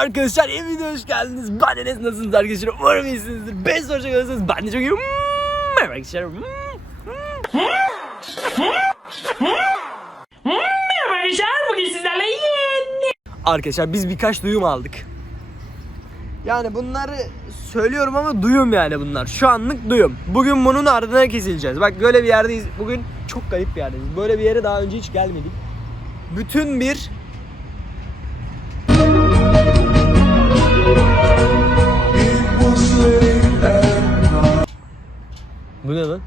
arkadaşlar, yeni videoya hoş geldiniz. Ben Enes, nasılsınız arkadaşlar? Umarım iyisinizdir. Ben soracak olursanız ben de çok iyiyim. Merhaba arkadaşlar. Merhaba arkadaşlar bugün sizlerle yeni Arkadaşlar biz birkaç duyum aldık. Yani bunları söylüyorum ama duyum yani bunlar. Şu anlık duyum. Bugün bunun ardına kesileceğiz. Bak böyle bir yerdeyiz. Bugün çok garip bir yerdeyiz. Böyle bir yere daha önce hiç gelmedik. Bütün bir Bu ne lan?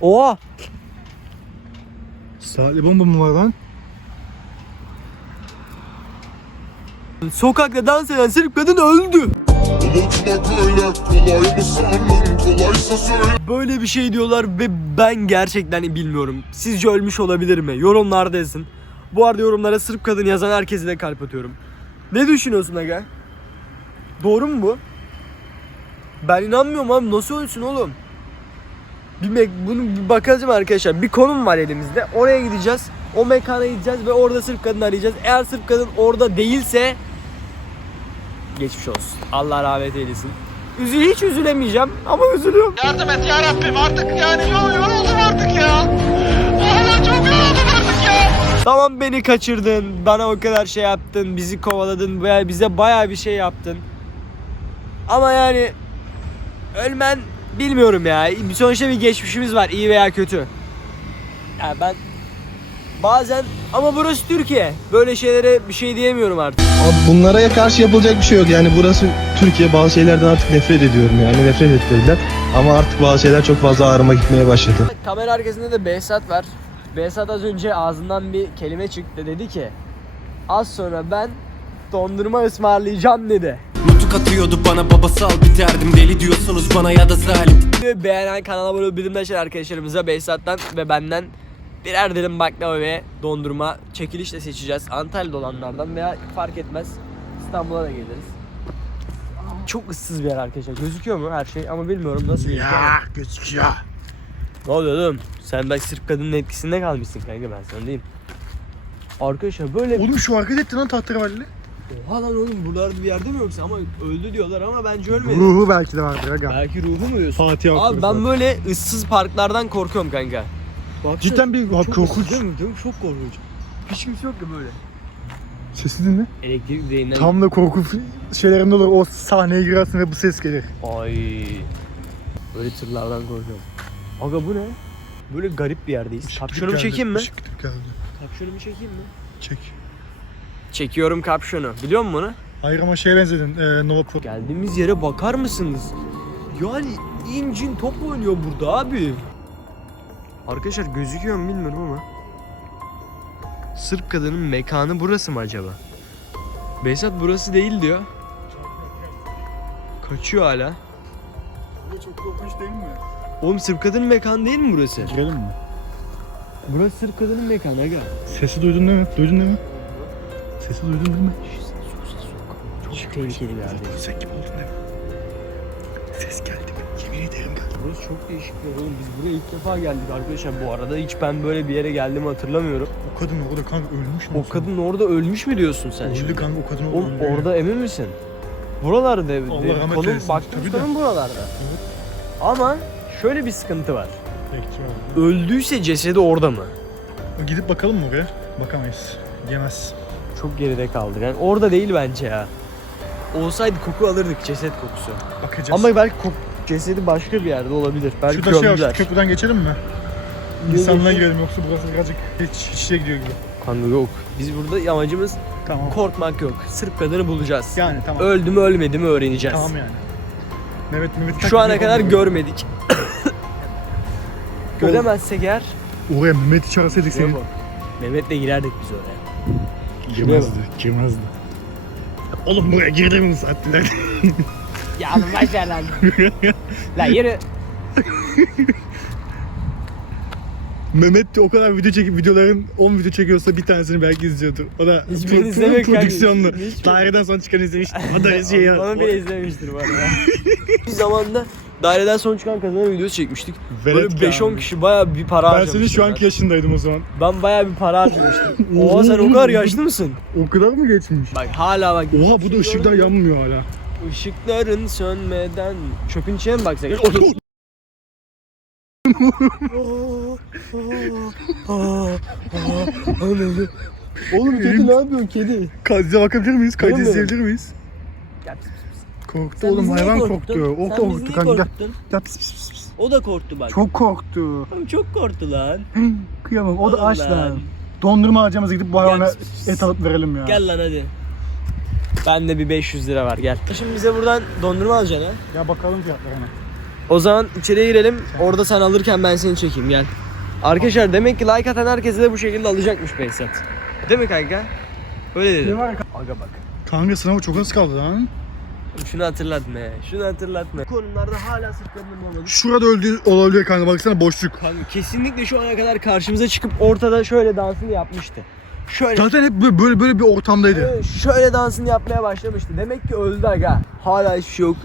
Oha! Saatli bomba mı var lan? Sokakta dans eden Sırp kadın öldü. Unutmak öyle kolay mı sandın kolaysa söyle Böyle bir şey diyorlar ve ben gerçekten bilmiyorum. Sizce ölmüş olabilir mi? Yorumlarda yazın. Bu arada yorumlara Sırp kadın yazan herkese de kalp atıyorum. Ne düşünüyorsun aga? Doğru mu bu? Ben inanmıyorum abi nasıl ölsün oğlum? Bir bunu bir bakacağım arkadaşlar. Bir konum var elimizde. Oraya gideceğiz. O mekana gideceğiz ve orada Sırp kadını arayacağız. Eğer Sırp kadın orada değilse geçmiş olsun. Allah rahmet eylesin. Üzü hiç üzülemeyeceğim ama üzülüyorum. Yardım et ya Rabbim artık yani yol yoruldum artık ya. Valla çok yoruldum artık ya. Tamam beni kaçırdın, bana o kadar şey yaptın, bizi kovaladın, veya bize bayağı bir şey yaptın. Ama yani ölmen bilmiyorum ya. Sonuçta bir geçmişimiz var iyi veya kötü. Yani ben bazen ama burası Türkiye. Böyle şeylere bir şey diyemiyorum artık. Abi bunlara karşı yapılacak bir şey yok. Yani burası Türkiye bazı şeylerden artık nefret ediyorum yani. Nefret ettirdiler. Ama artık bazı şeyler çok fazla ağrıma gitmeye başladı. Kamera arkasında da Behzat var. Behzat az önce ağzından bir kelime çıktı dedi ki az sonra ben dondurma ısmarlayacağım dedi. Nutuk atıyordu bana babası al biterdim Deli diyorsunuz bana ya da zalim beğenen kanala abone olup bildirimleri açan arkadaşlarımıza Behzat'tan ve benden birer dilim baklava ve dondurma çekilişle seçeceğiz. Antalya'da olanlardan veya fark etmez İstanbul'a da geliriz. Çok ıssız bir yer arkadaşlar. Gözüküyor mu her şey ama bilmiyorum nasıl gözüküyor. ama. gözüküyor. Ne oluyor oğlum? Sen bak Sırp kadının etkisinde kalmışsın kanka ben sana diyeyim. Arkadaşlar böyle Oğlum şu hareket etti lan tahterevalli. Oha lan oğlum buralarda bir yerde mi yoksa ama öldü diyorlar ama bence ölmedi. Ruhu belki de vardır aga. Belki ruhu mu diyorsun? Fatih Abi ben böyle ıssız parklardan korkuyorum kanka. Bak Cidden bir ha, korkunç. Değil mi? Değil mi? Çok korkunç. Hiç kimse yok ki böyle. Sesi dinle. Elektrik direğinden... Tam da korku f- şeylerinde olur. O sahneye girersin ve bu ses gelir. Ay. Böyle tırlardan korkuyorum. Aga bu ne? Böyle garip bir yerdeyiz. Kapşonumu çekeyim mi? Işık gidip geldi. Kapşonumu çekeyim mi? Çek. Çekiyorum kapşonu. Biliyor musun bunu? Hayır ama şeye benzedin. E, Nova Pro. Geldiğimiz yere bakar mısınız? Yani incin top oynuyor burada abi. Arkadaşlar gözüküyor mu bilmiyorum ama. Sırp kadının mekanı burası mı acaba? Besat burası değil diyor. Kaçıyor hala. Bu çok korkunç değil mi? Oğlum Sırp kadının mekanı değil mi burası? Girelim mi? Burası Sırp kadının mekanı aga. Sesi duydun değil mi? Duydun değil mi? Sesi duydun değil mi? Çok tehlikeli bir yerde. Sen kim oldun değil mi? Ses geldi mi? Yemin ederim geldi. Burası çok değişik bir yer oğlum. Biz buraya ilk defa geldik arkadaşlar. Bu arada hiç ben böyle bir yere geldiğimi hatırlamıyorum. O kadın orada kanka ölmüş mü? O kadın orada ölmüş mü diyorsun sen Öldü şimdi? kanka o kadın orada Oğlum öldü. orada emin misin? Buralarda Allah rahmet konum eylesin. baktığımız Tabii de. konum buralarda. Ama şöyle bir sıkıntı var. Bekçi var. Öldüyse cesedi orada mı? Gidip bakalım mı oraya? Bakamayız. Yemez. Çok geride kaldık. Yani orada değil bence ya. Olsaydı koku alırdık ceset kokusu. Bakacağız. Ama belki kok cesedi başka bir yerde olabilir. Belki Şurada şey var, gömdüler. şu köprüden geçelim mi? İnsanlığa girelim yoksa burası birazcık hiç içe gidiyor gibi. Kanka yok. Biz burada amacımız Tamam. korkmak yok. Sırp kadını bulacağız. Yani tamam. Öldü mü ölmedi mi öğreneceğiz. Tamam yani. Mehmet Mehmet Şu ana kadar görmedik. Göremezsek eğer Oraya Mehmet arasaydık seni. Mehmet'le girerdik biz oraya. Girmezdi. Girmezdi. Oğlum buraya girdim mi saatler? Ya oğlum başla lan. lan yürü. Mehmet de o kadar video çekip videoların 10 video çekiyorsa bir tanesini belki izliyordur. O da Hiçbirini pro- izlemiyor kanka. prodüksiyonlu. Hiçbirini- Daireden sonra çıkan izlemiştim. O da şey. Onu bile izlemiştir bu arada. bir zamanda daireden son çıkan kazanan videosu çekmiştik. Velet Böyle 5-10 abi. kişi bayağı bir para Ben senin şu anki yaşındaydım o zaman. Ben bayağı bir para harcamıştım. Oha sen o kadar yaşlı mısın? O kadar mı geçmiş? Bak hala bak. Oha bu da ışıklar yanmıyor hala. Işıkların sönmeden çöpün içine mi baksak? Oğlum kedi ne yapıyorsun kedi? Kaydı bakabilir miyiz? Kaydı izleyebilir miyiz? Pis pis. Korktu Sen oğlum bizi niye hayvan korktu. O Sen bizi korktu niye kanka. Gel. korkuttun? Gel pis pis pis pis. O da korktu bak. Çok korktu. Oğlum çok korktu lan. Kıyamam. O da Oğlum aç lan. lan. Dondurma alacağımıza gidip bu hayvana pis pis pis. et alıp verelim ya. Gel lan hadi. Bende bir 500 lira var gel. Şimdi bize buradan dondurma alacaksın ha. Ya bakalım fiyatlarına. O zaman içeriye girelim. Orada sen alırken ben seni çekeyim gel. Arkadaşlar demek ki like atan herkese de bu şekilde alacakmış Behzat. Değil mi kanka? Öyle dedi. Ne var ya? Aga bak. Kanka sınavı çok az kaldı lan. Şunu hatırlatma ya. Şunu hatırlatma. Bu konularda hala sırt kadının olmadı. Şurada öldü olabilir kanka baksana boşluk. Kanka kesinlikle şu ana kadar karşımıza çıkıp ortada şöyle dansını yapmıştı. Şöyle Zaten hep böyle böyle, böyle bir ortamdaydı. Evet, şöyle dansını yapmaya başlamıştı. Demek ki öldü aga. Hala hiçbir şey yok.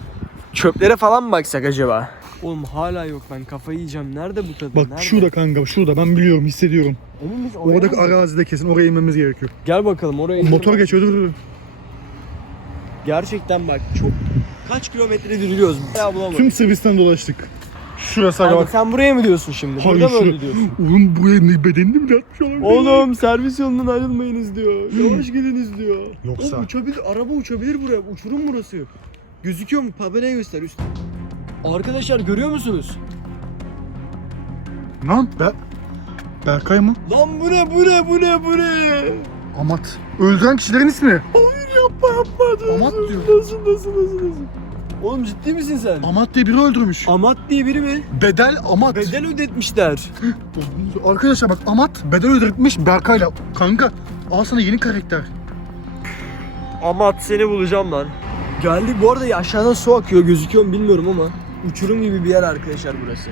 Çöplere falan mı baksak acaba? Oğlum hala yok ben kafayı yiyeceğim. Nerede bu kadın? Bak Nerede? şurada kanka şurada ben biliyorum hissediyorum. Emin misin? Oradaki arazide kesin oraya inmemiz gerekiyor. Gel bakalım oraya. Motor geçiyor dur dur. Gerçekten bak çok kaç kilometre yürüyoruz. Ya bulamadım. Tüm Sırbistan dolaştık. Şurası Kanka bak. sen buraya mı diyorsun şimdi? Hayır, Burada mı şura- diyorsun? Oğlum buraya ne bedenini mi atmış olabilir? Oğlum servis yolundan ayrılmayınız diyor. Yavaş gidiniz diyor. Yoksa- Oğlum uçabilir, araba uçabilir buraya. Uçurum burası. Gözüküyor mu? Tabelaya göster üst. Arkadaşlar görüyor musunuz? Lan Ber Berkay mı? Lan bu ne bu ne bu ne bu ne? Amat. Öldüren kişilerin ismi. Hayır yapma yapma. Dur, Amat dur. diyor. Nasıl nasıl nasıl nasıl? Oğlum ciddi misin sen? Amat diye biri öldürmüş. Amat diye biri mi? Bedel Amat. Bedel ödetmişler. Arkadaşlar bak Amat bedel ödetmiş Berkay'la. Kanka al sana yeni karakter. Amat seni bulacağım lan. Geldik bu arada aşağıdan su akıyor gözüküyor mu bilmiyorum ama uçurum gibi bir yer arkadaşlar burası.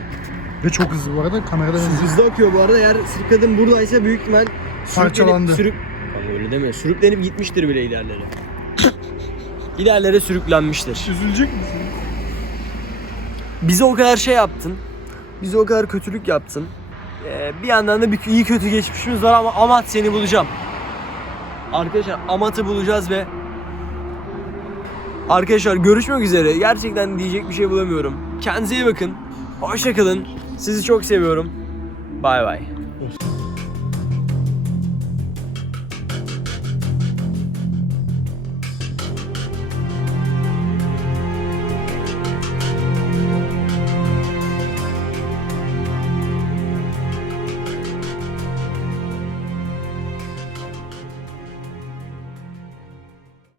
Ve çok hızlı bu arada kamerada hızlı. Hızlı akıyor bu arada eğer sırf kadın buradaysa büyük ihtimal Parçalandı. sürüklenip- Sürük... Ama öyle deme sürüklenip gitmiştir bile ilerlere. İlerlere sürüklenmiştir. Üzülecek misin? Bize o kadar şey yaptın. Bize o kadar kötülük yaptın. Ee, bir yandan da bir iyi kötü geçmişimiz var ama Amat seni bulacağım. Arkadaşlar Amat'ı bulacağız ve Arkadaşlar görüşmek üzere. Gerçekten diyecek bir şey bulamıyorum. Kendinize iyi bakın. Hoşça kalın. Sizi çok seviyorum. Bay bay.